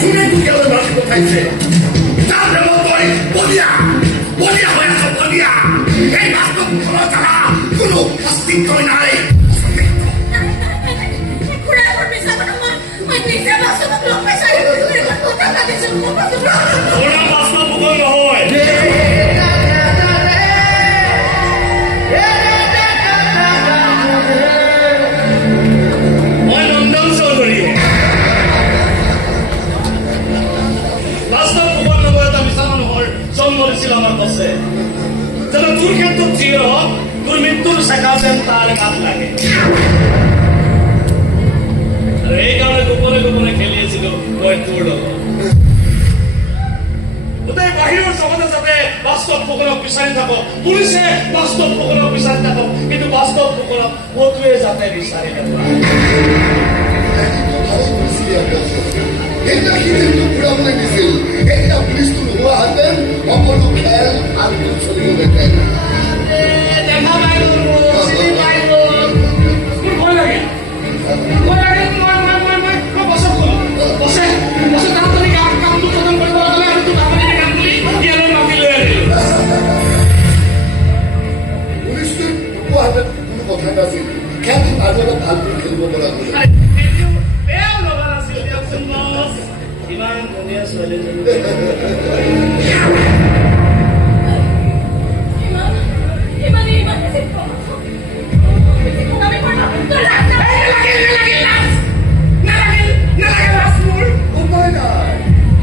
শুনে দুখীয়ালৈ মাতি পঠাইছে তাৰ প্ৰেমত তই বলিয়া বলিয়া হৈ আছ বলিয়া এই বাস্তৱ ঘৰৰ দ্বাৰা কোনো অস্তিত্বই নাই আমার কাছে যেন তোর ক্ষেত্রে ছিল তোর মৃত্যুর শেখা যেন তার কাজ লাগে আর এই কারণে গোপনে গোপনে খেলিয়েছিল তোর ওদের বাহিরের সমাজে যাতে বাস্তব ফুকনক বিচারি থাকো পুলিশে বাস্তব ফুকনক বিচারি থাকো কিন্তু বাস্তব ফুকনক কতুয়ে যাতে বিচারি থাকো এটা কিন্তু পুরামনে দিছিল এটা পুলিশটো নোহোৱা হাতেন সকলো খেল আৰু চলিব দেখে দেখা পাই মোৰ ভয় লাগে মই বসে তাড়াতাড়ি কামটো খতম কৰিব লাগে আৰু তো তাড়াতাড়ি কাম কৰি ইয়ালৈ মাতি লৈ আহিলো পুলিশটো নোহোৱা হাতেন কোনো কথা নাছিল খেল আৰু ভালকৈ খেলিব পৰা গ'ল Iman, kemudian selanjutnya. Iman, kesini. Kami pernah. Nalagi,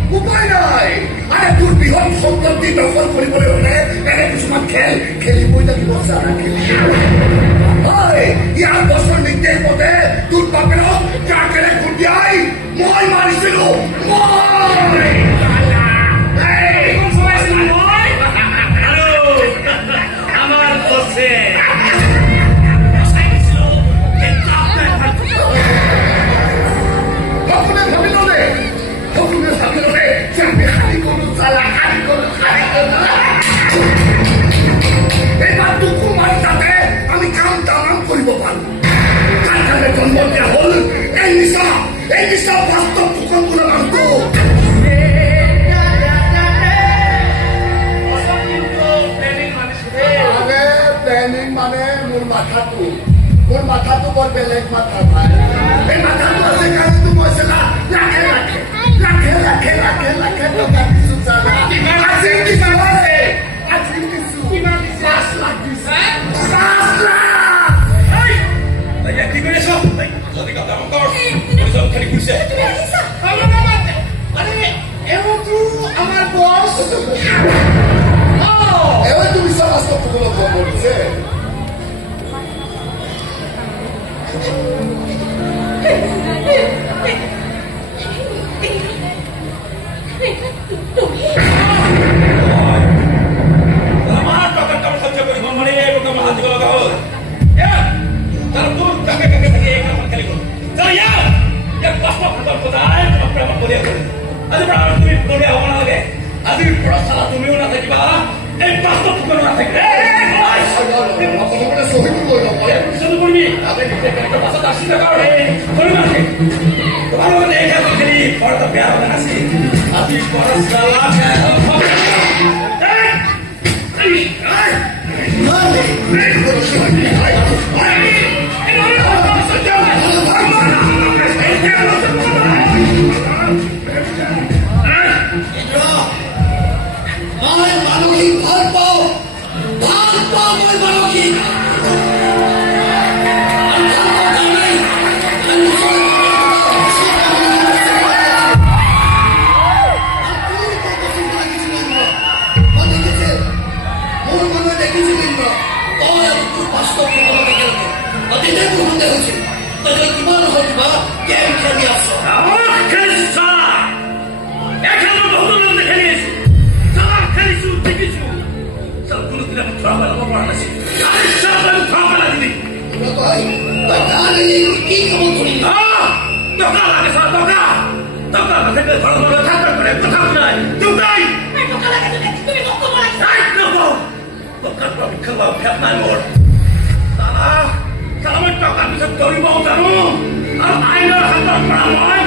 Upay nai. Ada turbihon সম্পত্তি দখল কৰিবলৈ হলে এনে কিছুমান খেলিবই লাগিব সাৰা হয় ইয়াৰ বছৰ নিৰ্দেশ মতে তোৰ বাপেৰক ট্ৰাকেৰে খুন্দিয়াই মই মাৰিছিলো আমাৰ বসে আমি কাম তামাম কৰিব পাৰো কাৰখানে জন্ম দিয়া হল এই নিশা বাস্তব ফুকন কৰে মানতো প্লেনিং মানে মোৰ মাথাটো বৰ বেলেগ মাথা পায় এই মাথাটো আছে কাৰণেতো মই চালা লাখে টকা দিছো চালা আজি দিছো কিমান দিছে 5 লাখ দিছে 5 লাখ এই কি কৰিছ যদি কথা কৰ বুঝল খালি বুঝছে আরে এওতো আমার বস এও তুমি সমস্ত পুরো বলছে আমার টাকা টাকা খরচ করে মানে এরকম হাত লাগা হল তার দূর টাকা টাকা থেকে এক নাম্বার খালি করো চল ইয়ার এক বাস্তব খবর কোথায় তোমার প্রেম করিয়া করে আজ বড় তুমি করিয়া হওয়া লাগে আজ বড় সালা তুমিও না থাকিবা এই বাস্তব খবর না থাকবে শুধু করবি আপনি একটা বাসা আসি না কারণে করবি না তোমার মধ্যে এই খেলা খেলি বড় তো প্যার হবে না আজ বড় সালা মানসিক ভাল পাও মই মানসিক Kalau mau tokan bisa dari bawah kamu. আৰু আইনৰ হাতৰ পৰা মই